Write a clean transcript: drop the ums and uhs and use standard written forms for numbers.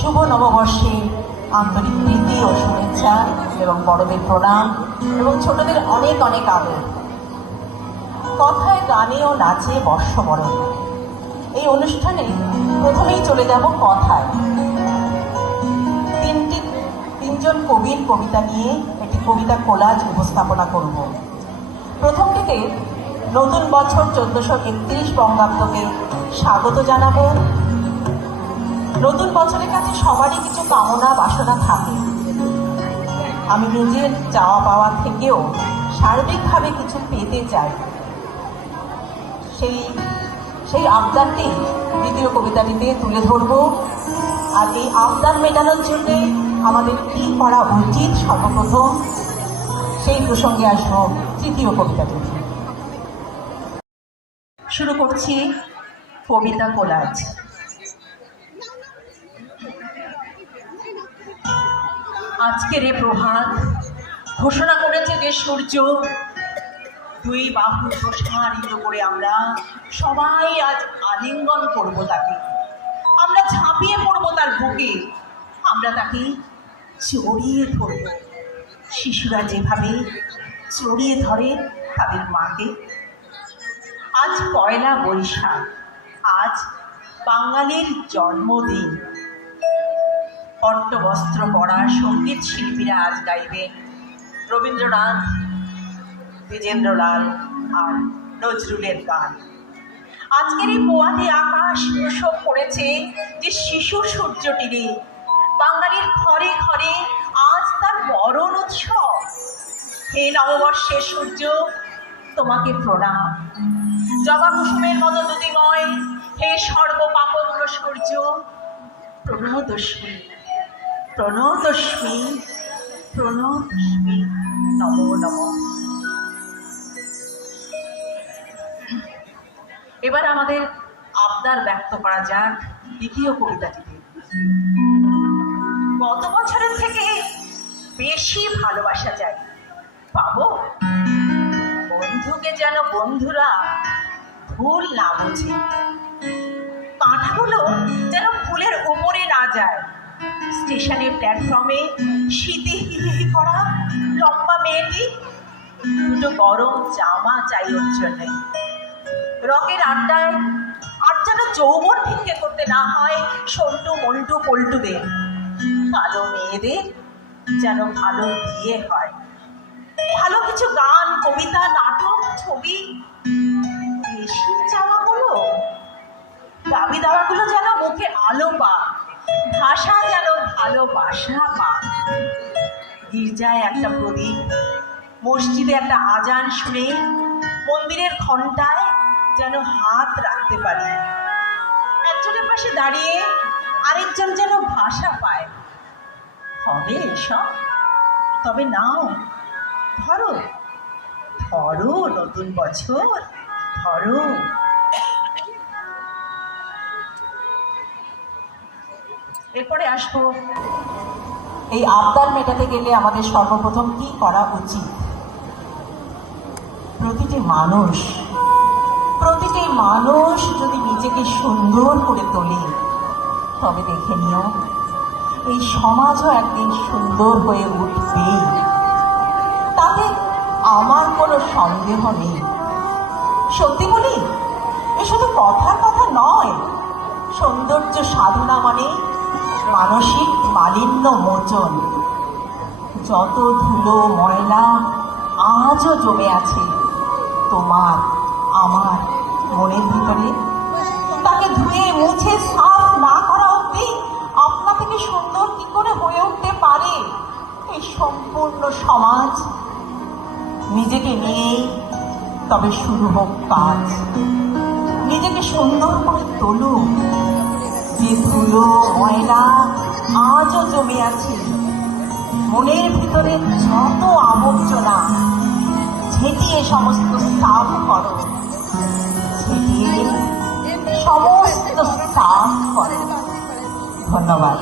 শুভ নববর্ষে আন্তরিক প্রীতি ও শুভেচ্ছা এবং বড়দের প্রণাম এবং ছোটদের অনেক অনেক আদর। কথায় গানে ও নাচে বর্ষবরণ। এই অনুষ্ঠানে প্রথমেই চলে যাব কথায়। তিনজন কবির কবিতা নিয়ে একটি কবিতা কোলাজ উপস্থাপনা করব। প্রথমটিতে নতুন বছর 1431 বঙ্গাব্দকে স্বাগত জানাবো। নতুন বছরের কাছে সবারই কিছু কামনা বাসনা থাকে। আমি নিজের চাওয়া পাওয়া থেকেও সার্বিকভাবে কিছু পেতে চাই। সেই আবদারটি দ্বিতীয় কবিতাটিতে তুলে ধরব। আর এই আবদার মেটানোর জন্য আমাদের কি করা উচিত সর্বপ্রথম, সেই প্রসঙ্গে আসবো তৃতীয় কবিতাটি। শুরু করছি কবিতা কোলাজ। আজকের এ প্রভাত ঘোষণা করেছে যে সূর্য দুই বাহু প্রসারিত করে আমরা সবাই আজ আলিঙ্গন করব তাকে, আমরা ঝাঁপিয়ে পড়ব তার বুকে, আমরা তাকে জড়িয়ে ধরব, শিশুরা যেভাবে জড়িয়ে ধরে তাদের মাকে। আজ পয়লা বৈশাখ, আজ বাঙালির জন্মদিন। পট্টবস্ত্র পরা সঙ্গীত শিল্পীরা আজ গাইবেন রবীন্দ্রনাথ, দ্বিজেন্দ্রলাল আর নজরুলের গান। আজকের এই পোয়াতে আকাশ প্রসব করেছে যে শিশু সূর্যটিরে। বাঙালির ঘরে ঘরে আজ তার বরণ উৎসব। হে নববর্ষের সূর্য, তোমাকে প্রণাম। জবা কুসুমের মতো দুদিময়, হে সর্বপাপগ্ন সূর্য, প্রণতস্মি প্রণতস্মি প্রণতস্মি, নমো নমঃ। এবার আমাদের আবদার ব্যক্ত করা যাক দ্বিতীয় কবিতাটিতে। গত বছরের থেকে বেশি ভালোবাসা চাই, পাবো? বন্ধুকে যেন বন্ধুরা ভুল না বোঝে, কাঁটাগুলো যেন ফুলের উপরে না যায়। স্টেশনের প্ল্যাটফর্মে শীতে হিহি করা লম্বা মেয়েটি, দুটো গরম জামা চাই ওর জন্যে। রকের আড্ডায় আর যেন যৌবন ভিক্ষে করতে না হয় সন্টু মন্টু পল্টুদের। ভালো মেয়েদের যেন ভালো বিয়ে হয়, ভালো কিছু গান, কবিতা, নাটক, ছবি। বেশি চাওয়াগুলো, দাবি দাওয়াগুলো যেন মুখে আলো পা, ভাষা যেন ভালোবাসা পা। গির্জায় একটা প্রদীপ, মসজিদে একটা আজান শুনে মন্দিরের ঘণ্টায় যেন হাত রাখতে পারি। একজনের পাশে দাঁড়িয়ে আরেকজন যেন ভাষা পায়। হবে এসব? তবে নাও, ধরো ধরো নতুন বছর, ধরো। এরপরে আসবো এই আবদার মেটাতে গেলে আমাদের সর্বপ্রথম কি করা উচিত। প্রতিটি মানুষ যদি নিজেকে সুন্দর করে তোলে, তবে দেখে নিও এই সমাজও একদিন সুন্দর হয়ে উঠবে। তাতে আমার কোনো সন্দেহ নেই। সত্যি বলি, এ শুধু কথার কথা নয়। সৌন্দর্য সাধনা মানে মানসিক মালিন্য মোচন। যত ধুলো ময়লা আজও জমে আছে তোমার আমার মনের ভিতরে, তাকে ধুয়ে মুছে সাফ না করা অবধি আপনা থেকে সুন্দর কি করে হয়ে উঠতে পারে এই সম্পূর্ণ সমাজ? নিজেকে নিয়েই তবে শুরু হোক কাজ। নিজেকে সুন্দর করে তোলো। যে ধুলো ময়লা আজও জমে আছে মনের ভিতরে, যত আবর্জনা ঝেঁটিয়ে সমস্ত সাফ করো, ঝেঁটিয়ে সমস্ত সাফ করো। ধন্যবাদ।